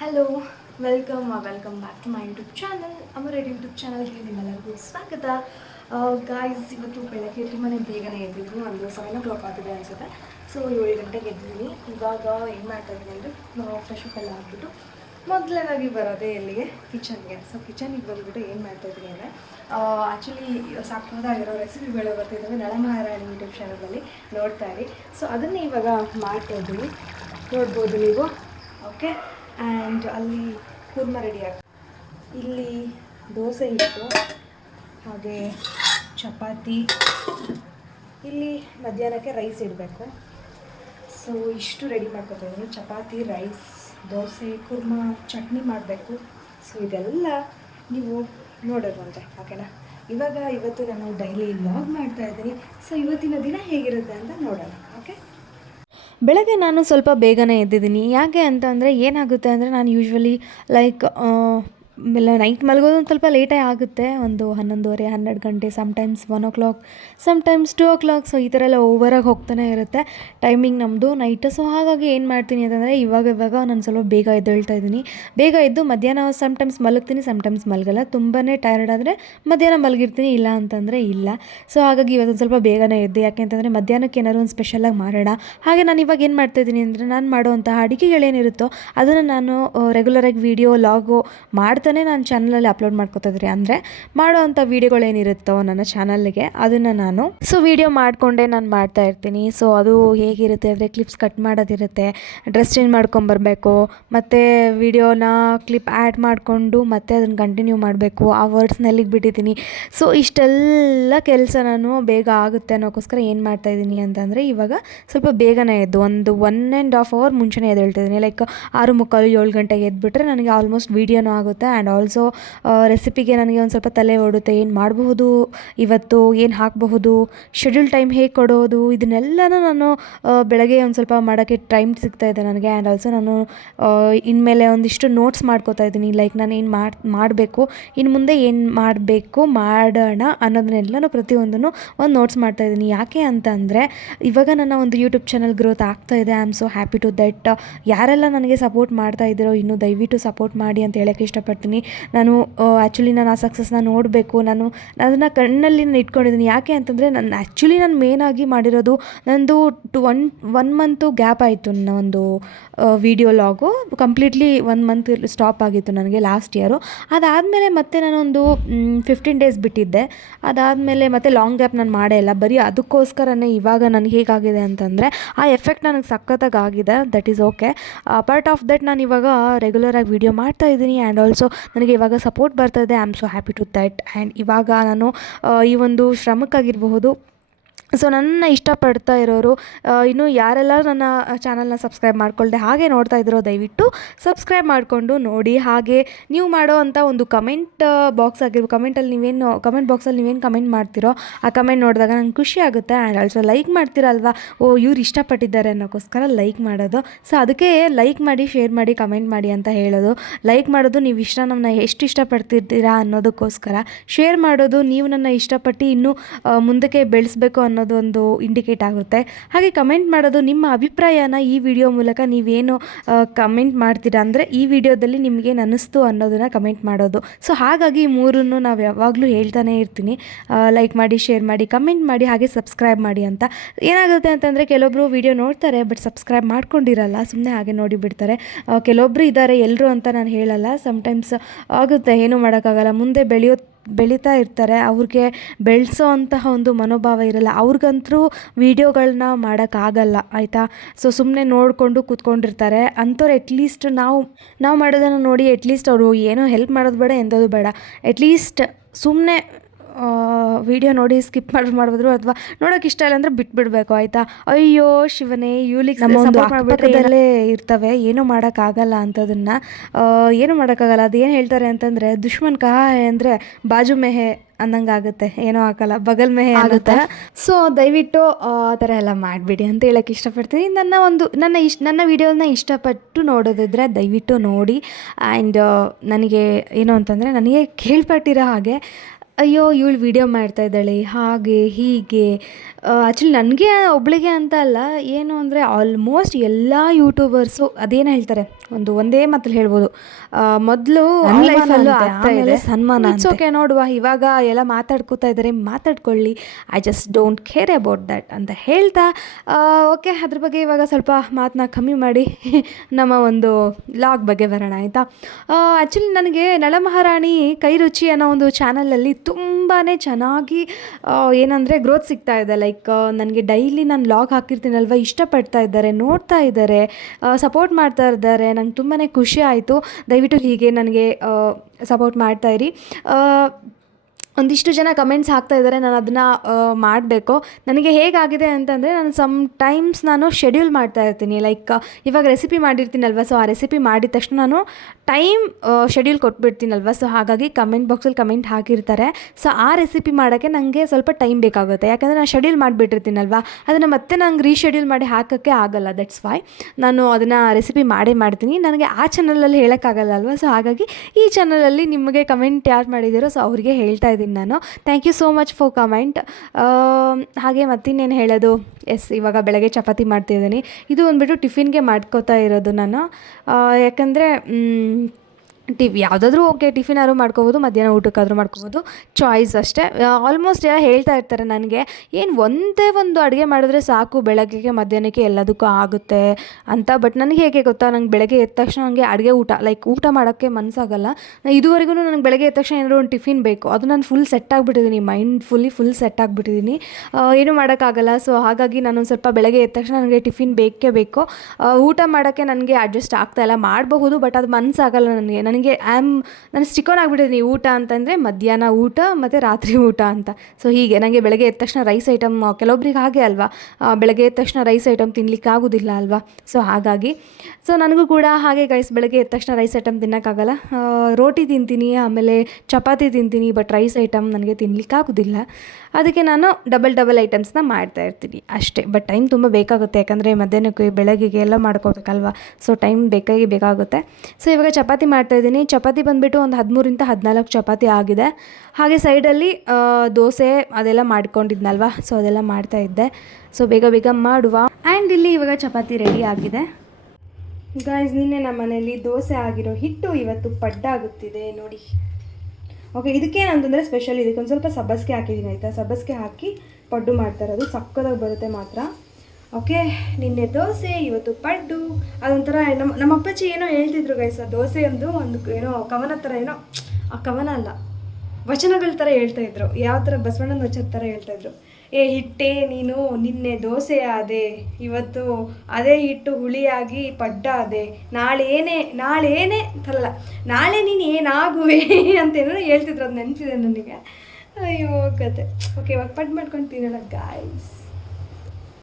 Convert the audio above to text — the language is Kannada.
Hello, welcome back to my YouTube channel. ಅಮರೇಡ್ ಯೂಟ್ಯೂಬ್ ಚಾನಲ್ಗೆ ನಿಮ್ಮೆಲ್ಲರಿಗೂ ಸ್ವಾಗತ. ಗಾಯ್ಸ್, ಇವತ್ತು ಬೆಳಗ್ಗೆ ತುಂಬಾ ಬೇಗನೆ ಎದ್ದಿದ್ದು, ಒಂದು 7 o'clock ಆಗಿದೆ ಅನಿಸುತ್ತೆ. ಸೊ 7 ಗಂಟೆಗೆ ಎದ್ದಿದ್ದೀನಿ. ಇವಾಗ ಏನು ಮಾಡ್ತಾಯಿದ್ದೀನಿ ಅಂದರೆ ಫ್ರೆಶ್ ಅಪ್ ಎಲ್ಲ ಆಗಿಬಿಟ್ಟು ಮೊದಲನೇದಾಗಿ ಬರೋದೇ ಎಲ್ಲಿಗೆ, ಕಿಚನ್ಗೆ. ಸೊ ಕಿಚನಿಗೆ ಬಂದುಬಿಟ್ಟು ಏನು ಮಾಡ್ತಾಯಿದ್ದೀನಿ ಅಂದರೆ ಆ್ಯಕ್ಚುಲಿ ಸಾಕಾಗಿರೋ ರೆಸಿಪಿಗಳು ಬರ್ತಿದ್ದಾವೆ ನಳಮಹಾರಾಣಿ ಯೂಟ್ಯೂಬ್ ಚಾನಲಲ್ಲಿ, ನೋಡ್ತಾ ಇರಿ. ಸೊ ಅದನ್ನೇ ಇವಾಗ ಮಾಡ್ತಾಯಿದ್ದೀನಿ, ನೋಡ್ಬೋದು ನೀವು. ಓಕೆ, ಆ್ಯಂಡ್ ಅಲ್ಲಿ ಕುರ್ಮ ರೆಡಿ ಆಗಿ, ಇಲ್ಲಿ ದೋಸೆ ಇಟ್ಟು, ಹಾಗೆ ಚಪಾತಿ, ಇಲ್ಲಿ ಮಧ್ಯಾಹ್ನಕ್ಕೆ ರೈಸ್ ಇಡಬೇಕು. ಸೊ ಇಷ್ಟು ರೆಡಿ ಮಾಡ್ಕೊತಾಯಿದ್ದೀನಿ. ಚಪಾತಿ, ರೈಸ್, ದೋಸೆ, ಕುರ್ಮ, ಚಟ್ನಿ ಮಾಡಬೇಕು. ಸೊ ಇದೆಲ್ಲ ನೀವು ನೋಡೋದಂತೆ, ಓಕೆನಾ. ಇವತ್ತು ನಾನು ಡೈಲಿ ವ್ಲಾಗ್ ಮಾಡ್ತಾಯಿದ್ದೀನಿ. ಸೊ ಇವತ್ತಿನ ದಿನ ಹೇಗಿರುತ್ತೆ ಅಂತ ನೋಡೋಣ, ಓಕೆ. ಬೆಳಗ್ಗೆ ನಾನು ಸ್ವಲ್ಪ ಬೇಗನೆ ಎದ್ದಿದ್ದೀನಿ. ಯಾಕೆ ಅಂತ ಅಂದರೆ ಏನಾಗುತ್ತೆ ಅಂದರೆ ನಾನು ಯೂಶ್ವಲಿ ಲೈಕ್ ನೈಟ್ ಮಲಗೋದು ಒಂದು ಸ್ವಲ್ಪ ಲೇಟೇ ಆಗುತ್ತೆ, ಒಂದು 11:30 12 ಗಂಟೆ, sometimes 1 o'clock, sometimes 2 o'clock. So ಈ ಥರ ಎಲ್ಲ ಓವರಾಗಿ ಹೋಗ್ತಾನೆ ಇರುತ್ತೆ ಟೈಮಿಂಗ್ ನಮ್ಮದು ನೈಟ್. ಸೊ ಹಾಗಾಗಿ ಏನು ಮಾಡ್ತೀನಿ ಅಂತಂದರೆ ಇವಾಗ ನಾನು ಸ್ವಲ್ಪ ಬೇಗ ಎದ್ದೇಳ್ತಾ ಇದ್ದೀನಿ. ಬೇಗ ಎದ್ದು ಮಧ್ಯಾಹ್ನ ಸಮ್ಟೈಮ್ಸ್ ಮಲಗ್ತೀನಿ, ಸಮ್ಟೈಮ್ಸ್ ಮಲಗಲ್ಲ. ತುಂಬಾ ಟಯರ್ಡ್ ಆದರೆ ಮಧ್ಯಾಹ್ನ ಮಲಗಿರ್ತೀನಿ, ಇಲ್ಲ ಅಂತಂದರೆ ಇಲ್ಲ. ಸೊ ಹಾಗಾಗಿ ಇವತ್ತು ಸ್ವಲ್ಪ ಬೇಗನೆ ಎದ್ದು, ಯಾಕೆ ಅಂತಂದರೆ ಮಧ್ಯಾಹ್ನಕ್ಕೆ ಏನಾದ್ರು ಒಂದು ಸ್ಪೆಷಲಾಗಿ ಮಾಡೋಣ. ಹಾಗೆ ನಾನು ಇವಾಗ ಏನು ಮಾಡ್ತಾಯಿದ್ದೀನಿ ಅಂದರೆ ನಾನು ಮಾಡುವಂತಹ ಅಡುಗೆಗಳೇನಿರುತ್ತೋ ಅದನ್ನು ನಾನು ರೆಗ್ಯುಲರಾಗಿ ವೀಡಿಯೋ ಲಾಗು ಮಾಡ್ತಾನೆ ನಾನು ಚಾನಲಲ್ಲಿ ಅಪ್ಲೋಡ್ ಮಾಡ್ಕೊತಾಯಿದ್ರಿ. ಅಂದರೆ ಮಾಡೋವಂಥ ವೀಡಿಯೋಗಳೇನಿರುತ್ತೋ ನನ್ನ ಚಾನಲ್ಗೆ ಅದನ್ನು ನಾನು ವೀಡಿಯೋ ಮಾಡಿಕೊಂಡೇ ನಾನು ಮಾಡ್ತಾ ಇರ್ತೀನಿ. ಸೊ ಅದು ಹೇಗಿರುತ್ತೆ ಅಂದರೆ ಕ್ಲಿಪ್ಸ್ ಕಟ್ ಮಾಡೋದಿರುತ್ತೆ, ಡ್ರೆಸ್ ಚೇಂಜ್ ಮಾಡ್ಕೊಂಬರ್ಬೇಕು, ಮತ್ತು ವೀಡಿಯೋನ ಕ್ಲಿಪ್ ಆ್ಯಡ್ ಮಾಡಿಕೊಂಡು ಮತ್ತೆ ಅದನ್ನು ಕಂಟಿನ್ಯೂ ಮಾಡಬೇಕು. ಆ ವರ್ಡ್ಸ್ನ ಎಲ್ಲಿಗೆ ಬಿಟ್ಟಿದ್ದೀನಿ. ಸೊ ಇಷ್ಟೆಲ್ಲ ಕೆಲಸ ನಾನು ಬೇಗ ಆಗುತ್ತೆ ಅನ್ನೋಕ್ಕೋಸ್ಕರ ಏನು ಮಾಡ್ತಾಯಿದ್ದೀನಿ ಅಂತಂದರೆ ಇವಾಗ ಸ್ವಲ್ಪ ಬೇಗನೆ ಎದ್ದು ಒಂದು 1.5 hour ಮುಂಚೆನೇ ಎದ್ದೇಳ್ತಿದ್ದೀನಿ. ಲೈಕ್ 6:45 7 ಗಂಟೆಗೆ ಎದ್ಬಿಟ್ರೆ ನನಗೆ ಆಲ್ಮೋಸ್ಟ್ ವೀಡಿಯೋನೂ ಆಗುತ್ತೆ. ಆ್ಯಂಡ್ ಆಲ್ಸೋ ರೆಸಿಪಿಗೆ ನನಗೆ ಒಂದು ಸ್ವಲ್ಪ ತಲೆ ಓಡುತ್ತೆ, ಏನು ಮಾಡಬಹುದು ಇವತ್ತು, ಏನು ಹಾಕಬಹುದು, ಶೆಡ್ಯೂಲ್ ಟೈಮ್ ಹೇಗೆ ಕೊಡೋದು, ಇದನ್ನೆಲ್ಲನೂ ನಾನು ಬೆಳಗ್ಗೆ ಒಂದು ಸ್ವಲ್ಪ ಮಾಡೋಕ್ಕೆ ಟೈಮ್ ಸಿಗ್ತಾಯಿದೆ ನನಗೆ. ಆ್ಯಂಡ್ ಆಲ್ಸೋ ನಾನು ಇನ್ಮೇಲೆ ಒಂದಿಷ್ಟು ನೋಟ್ಸ್ ಮಾಡ್ಕೋತಾ ಇದ್ದೀನಿ. ಲೈಕ್ ನಾನು ಏನು ಮಾಡಬೇಕು, ಇನ್ನು ಮುಂದೆ ಏನು ಮಾಡಬೇಕು, ಮಾಡೋಣ ಅನ್ನೋದನ್ನೆಲ್ಲನೂ ಪ್ರತಿಯೊಂದನ್ನು ಒಂದು ನೋಟ್ಸ್ ಮಾಡ್ತಾಯಿದ್ದೀನಿ. ಯಾಕೆ ಅಂತ ಅಂದರೆ ಇವಾಗ ನನ್ನ ಒಂದು ಯೂಟ್ಯೂಬ್ ಚಾನಲ್ ಗ್ರೋತ್ ಆಗ್ತಾಯಿದೆ. I am so happy to that. ಯಾರೆಲ್ಲ ನನಗೆ ಸಪೋರ್ಟ್ ಮಾಡ್ತಾ ಇದ್ದೀರೋ ಇನ್ನೂ ದಯವಿಟ್ಟು ಸಪೋರ್ಟ್ ಮಾಡಿ ಅಂತ ಹೇಳೋಕ್ಕೆ ಇಷ್ಟಪಡ್ತೀನಿ. ನಾನು ಆ್ಯಕ್ಚುಲಿ ನಾನು ಆ ಸಕ್ಸಸ್ನ ನೋಡಬೇಕು, ನಾನು ಅದನ್ನು ಕಣ್ಣಲ್ಲಿ ನಾನು ಇಟ್ಕೊಂಡಿದ್ದೀನಿ. ಯಾಕೆ ಅಂತಂದರೆ ನಾನು ಮೇನಾಗಿ ಮಾಡಿರೋದು ನಂದು ಒನ್ ಮಂತು ಗ್ಯಾಪ್ ಆಯಿತು. ನನ್ನ ಒಂದು ವೀಡಿಯೋ ಲಾಗು ಕಂಪ್ಲೀಟ್ಲಿ 1 ಮಂತ್ ಸ್ಟಾಪ್ ಆಗಿತ್ತು ನನಗೆ ಲಾಸ್ಟ್ ಇಯರು. ಅದಾದಮೇಲೆ ಮತ್ತೆ ನಾನೊಂದು 15 days ಬಿಟ್ಟಿದ್ದೆ. ಅದಾದಮೇಲೆ ಮತ್ತೆ ಲಾಂಗ್ ಗ್ಯಾಪ್ ನಾನು ಮಾಡೇ ಇಲ್ಲ. ಬರೀ ಅದಕ್ಕೋಸ್ಕರನೇ ಇವಾಗ ನನಗೆ ಹೇಗಾಗಿದೆ ಅಂತಂದರೆ ಆ ಎಫೆಕ್ಟ್ ನನಗೆ ಸಖತ್ತಾಗಿ ಆಗಿದೆ. That is okay. Apart of that ನಾನು ಇವಾಗ ರೆಗ್ಯುಲರಾಗಿ ವೀಡಿಯೋ ಮಾಡ್ತಾ ಇದ್ದೀನಿ. ಆ್ಯಂಡ್ ಆಲ್ಸೋ ನನಗೆ ಇವಾಗ ಸಪೋರ್ಟ್ ಬರ್ತಾ ಇದೆ. I am so happy to that. And ಇವಾಗ ನಾನು ಈ ಒಂದು ಶ್ರಮಕ್ಕಾಗಿರಬಹುದು, ಸೊ ನನ್ನ ಇಷ್ಟಪಡ್ತಾ ಇರೋರು ಇನ್ನೂ ಯಾರೆಲ್ಲ ನನ್ನ ಚಾನಲ್ನ ಸಬ್ಸ್ಕ್ರೈಬ್ ಮಾಡ್ಕೊಳ್ದೆ ಹಾಗೆ ನೋಡ್ತಾ ಇದ್ದೀರೋ ದಯವಿಟ್ಟು ಸಬ್ಸ್ಕ್ರೈಬ್ ಮಾಡಿಕೊಂಡು ನೋಡಿ. ಹಾಗೆ ನೀವು ಮಾಡೋ ಅಂಥ ಒಂದು ಕಮೆಂಟ್ ಬಾಕ್ಸಲ್ಲಿ ನೀವೇನು ಕಮೆಂಟ್ ಮಾಡ್ತೀರೋ ಆ ಕಮೆಂಟ್ ನೋಡಿದಾಗ ನಂಗೆ ಖುಷಿ ಆಗುತ್ತೆ. ಆ್ಯಂಡ್ ಆಲ್ಸೋ ಲೈಕ್ ಮಾಡ್ತೀರಲ್ವ, ಇವ್ರು ಇಷ್ಟಪಟ್ಟಿದ್ದಾರೆ ಅನ್ನೋಕ್ಕೋಸ್ಕರ ಲೈಕ್ ಮಾಡೋದು. ಸೊ ಅದಕ್ಕೆ ಲೈಕ್ ಮಾಡಿ, ಶೇರ್ ಮಾಡಿ, ಕಮೆಂಟ್ ಮಾಡಿ ಅಂತ ಹೇಳೋದು. ಲೈಕ್ ಮಾಡೋದು ನೀವು ನಮ್ಮನ್ನ ಎಷ್ಟು ಇಷ್ಟಪಡ್ತಿದ್ದೀರಾ ಅನ್ನೋದಕ್ಕೋಸ್ಕರ, ಶೇರ್ ಮಾಡೋದು ನೀವು ನನ್ನ ಇಷ್ಟಪಟ್ಟು ಇನ್ನೂ ಮುಂದಕ್ಕೆ ಬೆಳೆಸಬೇಕು ಅನ್ನೋದೊಂದು ಇಂಡಿಕೇಟ್ ಆಗುತ್ತೆ. ಹಾಗೆ ಕಮೆಂಟ್ ಮಾಡೋದು ನಿಮ್ಮ ಅಭಿಪ್ರಾಯನ ಈ ವಿಡಿಯೋ ಮೂಲಕ ನೀವೇನು ಕಮೆಂಟ್ ಮಾಡ್ತೀರಾ ಅಂದರೆ ಈ ವಿಡಿಯೋದಲ್ಲಿ ನಿಮಗೇನು ಅನ್ನಿಸ್ತು ಅನ್ನೋದನ್ನು ಕಮೆಂಟ್ ಮಾಡೋದು. ಸೊ ಹಾಗಾಗಿ ಈ ಮೂರನ್ನು ನಾವು ಯಾವಾಗಲೂ ಹೇಳ್ತಾನೆ ಇರ್ತೀನಿ, ಲೈಕ್ ಮಾಡಿ, ಶೇರ್ ಮಾಡಿ, ಕಮೆಂಟ್ ಮಾಡಿ, ಹಾಗೆ ಸಬ್ಸ್ಕ್ರೈಬ್ ಮಾಡಿ ಅಂತ. ಏನಾಗುತ್ತೆ ಅಂತಂದರೆ ಕೆಲವೊಬ್ಬರು ವಿಡಿಯೋ ನೋಡ್ತಾರೆ ಬಟ್ ಸಬ್ಸ್ಕ್ರೈಬ್ ಮಾಡ್ಕೊಂಡಿರಲ್ಲ, ಸುಮ್ಮನೆ ಹಾಗೆ ನೋಡಿಬಿಡ್ತಾರೆ. ಕೆಲವೊಬ್ಬರು ಇದ್ದಾರೆ, ಎಲ್ಲರೂ ಅಂತ ನಾನು ಹೇಳಲ್ಲ. ಸಮ್ಟೈಮ್ಸ್ ಆಗುತ್ತೆ, ಏನೂ ಮಾಡೋಕ್ಕಾಗಲ್ಲ. ಮುಂದೆ ಬೆಳೀತಾ ಇರ್ತಾರೆ, ಅವ್ರಿಗೆ ಬೆಳೆಸೋ ಅಂತಹ ಒಂದು ಮನೋಭಾವ ಇರಲ್ಲ. ಅವ್ರಿಗಂತೂ ವೀಡಿಯೋಗಳನ್ನ ಮಾಡೋಕ್ಕಾಗಲ್ಲ, ಆಯಿತಾ. ಸೊ ಸುಮ್ಮನೆ ನೋಡಿಕೊಂಡು ಕೂತ್ಕೊಂಡಿರ್ತಾರೆ. ಅಂಥವ್ರು ಅಟ್ಲೀಸ್ಟ್ ನಾವು ಮಾಡೋದನ್ನು ನೋಡಿ ಅಟ್ಲೀಸ್ಟ್ ಅವರು ಏನೋ ಹೆಲ್ಪ್ ಮಾಡೋದು ಬೇಡ, ಎಂಥದ್ದು ಬೇಡ, ಅಟ್ಲೀಸ್ಟ್ ಸುಮ್ಮನೆ ವಿಡಿಯೋ ನೋಡಿ ಸ್ಕಿಪ್ ಮಾಡ್ಬೋದ್ರು, ಅಥವಾ ನೋಡೋಕೆ ಇಷ್ಟ ಇಲ್ಲ ಅಂದರೆ ಬಿಟ್ಬಿಡಬೇಕು, ಆಯಿತಾ. ಅಯ್ಯೋ ಶಿವನೇ, ಇವ್ಲಿಗೆ ನಮ್ಮ ಸಪೋರ್ಟ್ ಮಾಡಿಬಿಟ್ರೆ ಇರ್ತವೆ, ಏನೂ ಮಾಡೋಕ್ಕಾಗಲ್ಲ ಅಂಥದನ್ನು, ಏನೂ ಮಾಡೋಕ್ಕಾಗಲ್ಲ. ಅದೇನು ಹೇಳ್ತಾರೆ ಅಂತಂದರೆ ದುಶ್ಮನ್ ಕಹಾ ಹೇ ಅಂದರೆ ಬಾಜು ಮೆಹೆ ಅನ್ನಂಗೆ ಆಗುತ್ತೆ, ಏನೋ ಹಾಕಲ್ಲ, ಬಗಲ್ ಮೇಲೆ ಆಗುತ್ತೆ. ಸೊ ದಯವಿಟ್ಟು ಆ ಥರ ಎಲ್ಲ ಮಾಡಿಬಿಡಿ ಅಂತ ಹೇಳೋಕ್ಕೆ ಇಷ್ಟಪಡ್ತೀನಿ. ನನ್ನ ವೀಡಿಯೋನ ಇಷ್ಟಪಟ್ಟು ನೋಡೋದಿದ್ರೆ ದಯವಿಟ್ಟು ನೋಡಿ. ಆ್ಯಂಡ್ ನನಗೆ ಏನು ಅಂತಂದರೆ ನನಗೆ ಕೇಳ್ಪಟ್ಟಿರೋ ಹಾಗೆ ಅಯ್ಯೋ ಇವಳು ವೀಡಿಯೋ ಮಾಡ್ತಾ ಇದ್ದಾಳೆ ಹಾಗೆ ಹೀಗೆ. ಆ್ಯಕ್ಚುಲಿ ನನಗೆ ಒಬ್ಬಳಿಗೆ ಅಂತ ಅಲ್ಲ, ಏನು ಅಂದರೆ ಆಲ್ಮೋಸ್ಟ್ ಎಲ್ಲ ಯೂಟ್ಯೂಬರ್ಸು ಅದೇನು ಹೇಳ್ತಾರೆ, ಒಂದೇ ಮಾತಲ್ಲಿ ಹೇಳ್ಬೋದು, ಮೊದಲು ನನ್ನ ಲೈಫಲ್ಲೂ ಆಗ್ತಾ ಇದೆ ಸನ್ಮಾನ. ಇಟ್ಸ್ ಓಕೆ ನೋಡುವ, ಇವಾಗ ಎಲ್ಲ ಮಾತಾಡ್ಕೋತಾ ಇದ್ದಾರೆ, ಮಾತಾಡ್ಕೊಳ್ಳಿ, I just don't care about that ಅಂತ ಹೇಳ್ತಾ ಓಕೆ ಅದ್ರ ಬಗ್ಗೆ ಇವಾಗ ಸ್ವಲ್ಪ ಮಾತನ್ನ ಕಮ್ಮಿ ಮಾಡಿ ನಮ್ಮ ಒಂದು ಲಾಗ್ ಬಗ್ಗೆ ಬರೋಣ ಆಯಿತಾ. ಆ್ಯಕ್ಚುಲಿ ನನಗೆ ನಳಮಹಾರಾಣಿ ಕೈ ರುಚಿ ಅನ್ನೋ ಒಂದು ಚಾನಲಲ್ಲಿ ತುಂಬಾ ಚೆನ್ನಾಗಿ ಏನಂದರೆ ಗ್ರೋತ್ ಸಿಗ್ತಾ ಇದೆ. ಲೈಕ್ ನನಗೆ ಡೈಲಿ ನಾನು ಲಾಗ್ ಹಾಕಿರ್ತೀನಲ್ವ, ಇಷ್ಟಪಡ್ತಾ ಇದ್ದಾರೆ, ನೋಡ್ತಾ ಇದ್ದಾರೆ, ಸಪೋರ್ಟ್ ಮಾಡ್ತಾ ಇದ್ದಾರೆ. ನಂಗೆ ತುಂಬಾ ಖುಷಿ ಆಯಿತು. ದಯವಿಟ್ಟು ಹೀಗೆ ನನಗೆ ಸಪೋರ್ಟ್ ಮಾಡ್ತಾಯಿರಿ. ಒಂದಿಷ್ಟು ಜನ ಕಮೆಂಟ್ಸ್ ಹಾಕ್ತಾ ಇದ್ದಾರೆ, ನಾನು ಅದನ್ನು ಮಾಡಬೇಕು. ನನಗೆ ಹೇಗಾಗಿದೆ ಅಂತಂದರೆ, ನಾನು ಶೆಡ್ಯೂಲ್ ಮಾಡ್ತಾ ಇರ್ತೀನಿ. ಲೈಕ್ ಇವಾಗ ರೆಸಿಪಿ ಮಾಡಿರ್ತೀನಲ್ವ, ಸೊ ಆ ರೆಸಿಪಿ ಮಾಡಿದ ತಕ್ಷಣ ನಾನು ಟೈಮ್ ಶೆಡ್ಯೂಲ್ ಕೊಟ್ಬಿಡ್ತೀನಲ್ವ, ಸೊ ಹಾಗಾಗಿ ಕಮೆಂಟ್ ಬಾಕ್ಸಲ್ಲಿ ಕಮೆಂಟ್ ಹಾಕಿರ್ತಾರೆ. ಸೊ ಆ ರೆಸಿಪಿ ಮಾಡೋಕ್ಕೆ ನನಗೆ ಸ್ವಲ್ಪ ಟೈಮ್ ಬೇಕಾಗುತ್ತೆ, ಯಾಕಂದರೆ ನಾನು ಶೆಡ್ಯೂಲ್ ಮಾಡಿಬಿಟ್ಟಿರ್ತೀನಲ್ವ, ಅದನ್ನು ಮತ್ತೆ ನಂಗೆ ರೀಶೆಡ್ಯೂಲ್ ಮಾಡಿ ಹಾಕೋಕ್ಕೆ ಆಗೋಲ್ಲ. ದಟ್ಸ್ ವೈ ನಾನು ಅದನ್ನು ರೆಸಿಪಿ ಮಾಡ್ತೀನಿ. ನನಗೆ ಆ ಚಾನಲಲ್ಲಿ ಹೇಳೋಕ್ಕಾಗಲ್ಲ ಅಲ್ವ, ಸೊ ಹಾಗಾಗಿ ಈ ಚಾನಲಲ್ಲಿ ನಿಮಗೆ ಕಮೆಂಟ್ ಯಾರು ಮಾಡಿದ್ದೀರೋ ಸೊ ಅವರಿಗೆ ಹೇಳ್ತಾ ಇದ್ದೀನಿ ನಾನು. Thank you so much for comment. ಹಾಗೆ ಮತ್ತಿನ್ನೇನು ಹೇಳೋದು, ಇವಾಗ ಬೆಳಗ್ಗೆ ಚಪಾತಿ ಮಾಡ್ತಿದ್ದೀನಿ. ಇದು ಬಂದುಬಿಟ್ಟು ಟಿಫಿನ್ಗೆ ಮಾಡ್ಕೋತಾ ಇರೋದು ನಾನು, ಯಾಕಂದರೆ ಯಾವುದಾದ್ರೂ ಓಕೆ, ಟಿಫಿನಾದ್ರು ಮಾಡ್ಕೋಬೋದು, ಮಧ್ಯಾಹ್ನ ಊಟಕ್ಕಾದರೂ ಮಾಡ್ಕೋಬೋದು, ಚಾಯ್ಸ್ ಅಷ್ಟೇ. ಆಲ್ಮೋಸ್ಟ್ ಎಲ್ಲ ಹೇಳ್ತಾ ಇರ್ತಾರೆ ನನಗೆ, ಏನು ಒಂದೇ ಒಂದು ಅಡುಗೆ ಮಾಡಿದ್ರೆ ಸಾಕು ಬೆಳಗ್ಗೆಗೆ ಮಧ್ಯಾಹ್ನಕ್ಕೆ ಎಲ್ಲದಕ್ಕೂ ಆಗುತ್ತೆ ಅಂತ. ಬಟ್ ನನಗೆ ಹೇಗೆ ಗೊತ್ತಾ, ನಂಗೆ ಬೆಳಗ್ಗೆ ಎದ್ದ ತಕ್ಷಣ ನನಗೆ ಅಡುಗೆ ಊಟ ಮಾಡೋಕ್ಕೆ ಮನಸ್ಸಾಗಲ್ಲ. ಇದುವರೆಗೂ ನನಗೆ ಬೆಳಗ್ಗೆ ಎದ್ದ ತಕ್ಷಣ ಏನಾದರೂ ಒಂದು ಟಿಫಿನ್ ಬೇಕು, ಅದು ನಾನು ಫುಲ್ ಸೆಟ್ ಆಗಿಬಿಟ್ಟಿದ್ದೀನಿ, ಮೈಂಡ್ ಫುಲ್ ಸೆಟ್ ಆಗಿಬಿಟ್ಟಿದ್ದೀನಿ, ಏನೂ ಮಾಡೋಕ್ಕಾಗಲ್ಲ. ಸೊ ಹಾಗಾಗಿ ನಾನು ಸ್ವಲ್ಪ ಬೆಳಗ್ಗೆ ಎದ್ದ ತಕ್ಷಣ ನನಗೆ ಟಿಫಿನ್ ಬೇಕೇ ಬೇಕು. ಊಟ ಮಾಡೋಕ್ಕೆ ನನಗೆ ಅಡ್ಜಸ್ಟ್ ಆಗ್ತಾಯಿಲ್ಲ, ಮಾಡಬಹುದು ಬಟ್ ಅದು ಮನಸ್ಸಾಗಲ್ಲ ನನಗೆ ನಾನು ಸ್ಟಿಕ್-ಆನ್ ಆಗಿಬಿಟ್ಟಿದ್ದೀನಿ. ಊಟ ಅಂತಂದರೆ ಮಧ್ಯಾಹ್ನ ಊಟ ಮತ್ತು ರಾತ್ರಿ ಊಟ ಅಂತ. ಸೊ ಹೀಗೆ ನನಗೆ ಬೆಳಗ್ಗೆ ಎದ್ದ ತಕ್ಷಣ ರೈಸ್ ಐಟಮ್, ಕೆಲವೊಬ್ರಿಗೆ ಹಾಗೆ ಅಲ್ವಾ, ಬೆಳಗ್ಗೆ ಎದ್ದ ತಕ್ಷಣ ರೈಸ್ ಐಟಮ್ ತಿನ್ನಲಿಕ್ಕೆ ಆಗೋದಿಲ್ಲ ಅಲ್ವಾ, ಸೊ ಹಾಗಾಗಿ ನನಗೂ ಕೂಡ ಹಾಗೆ ಗೈಸ್, ಬೆಳಗ್ಗೆ ಎದ್ದ ತಕ್ಷಣ ರೈಸ್ ಐಟಮ್ ತಿನ್ನೋಕ್ಕಾಗಲ್ಲ. ರೋಟಿ ತಿಂತೀನಿ, ಆಮೇಲೆ ಚಪಾತಿ ತಿಂತೀನಿ, ಬಟ್ ರೈಸ್ ಐಟಮ್ ನನಗೆ ತಿನ್ನಲಿಕ್ಕೆ ಆಗೋದಿಲ್ಲ. ಅದಕ್ಕೆ ನಾನು ಡಬಲ್ ಐಟಮ್ಸ್ನ ಮಾಡ್ತಾಯಿರ್ತೀನಿ ಅಷ್ಟೇ. ಬಟ್ ಟೈಮ್ ತುಂಬ ಬೇಕಾಗುತ್ತೆ, ಯಾಕಂದರೆ ಮಧ್ಯಾಹ್ನಕ್ಕೆ ಬೆಳಗ್ಗೆಗೆ ಎಲ್ಲ ಮಾಡ್ಕೋಬೇಕಲ್ವ, ಸೊ ಟೈಮ್ ಬೇಕಾಗುತ್ತೆ. ಸೊ ಇವಾಗ ಚಪಾತಿ ಮಾಡ್ತಾಯಿದ್ದೀನಿ. ಚಪಾತಿ ಬಂದುಬಿಟ್ಟು ಒಂದು 13-14 ಚಪಾತಿ ಆಗಿದೆ. ಹಾಗೆ ಸೈಡಲ್ಲಿ ದೋಸೆ ಅದೆಲ್ಲ ಮಾಡ್ಕೊಂಡಿದ್ನಲ್ವ, ಸೊ ಅದೆಲ್ಲ ಮಾಡ್ತಾಯಿದ್ದೆ. ಸೊ ಬೇಗ ಮಾಡುವ. ಆ್ಯಂಡ್ ಇಲ್ಲಿ ಇವಾಗ ಚಪಾತಿ ರೆಡಿ ಆಗಿದೆ ಗಾಯ್ಸ್. ನಿನ್ನೆ ನಮ್ಮ ಮನೆಯಲ್ಲಿ ದೋಸೆ ಆಗಿರೋ ಹಿಟ್ಟು ಇವತ್ತು ಪಡ್ಡಾಗುತ್ತಿದೆ ನೋಡಿ. ಓಕೆ, ಇದಕ್ಕೇನಂತಂದರೆ ಸ್ಪೆಷಲ್, ಇದಕ್ಕೊಂದು ಸ್ವಲ್ಪ ಸಬ್ಬಸಿಗೆ ಹಾಕಿದ್ದೀನಿ ಆಯಿತಾ. ಸಬ್ಬಸಿಗೆ ಹಾಕಿ ಪಡ್ಡು ಮಾಡ್ತಾ ಇರೋದು, ಸಕ್ಕತ್ತಾಗಿ ಬರುತ್ತೆ ಮಾತ್ರ. ಓಕೆ, ನಿನ್ನೆ ದೋಸೆ, ಇವತ್ತು ಪಡ್ಡು. ಅದೊಂಥರ ನಮ್ಮ ಅಪ್ಪಾಜಿ ಏನೋ ಹೇಳ್ತಿದ್ರು ಗೈಸ್, ಆ ದೋಸೆ ಒಂದು ಏನೋ ಕವನ ಥರ, ಏನೋ ಆ ಕವನ ಅಲ್ಲ, ವಚನಗಳ ಥರ ಹೇಳ್ತಾಯಿದ್ರು. ಯಾವ ಥರ, ಬಸವಣ್ಣನ ವಚನ ಥರ ಹೇಳ್ತಾಯಿದ್ರು. ಹಿಟ್ಟೆ ನೀನು ನಿನ್ನೆ ದೋಸೆ ಆದೆ, ಇವತ್ತು ಅದೇ ಹಿಟ್ಟು ಹುಳಿಯಾಗಿ ಪಡ್ಡಾದೆ, ನಾಳೇನೇ ಅಂತಲ್ಲ, ನಾಳೆ ನೀನು ಏನಾಗುವೆ ಅಂತೇನೋ ಹೇಳ್ತಿದ್ರು. ಅದು ನೆನಪಿದೆ ನನಗೆ. ಅಯ್ಯೋ ಕತೆ. ಓಕೆ, ಇವಾಗ ಪಡ್ಡು ಮಾಡ್ಕೊಂಡು ತಿನ್ನೋಣ ಗಾಯ್ಸ್.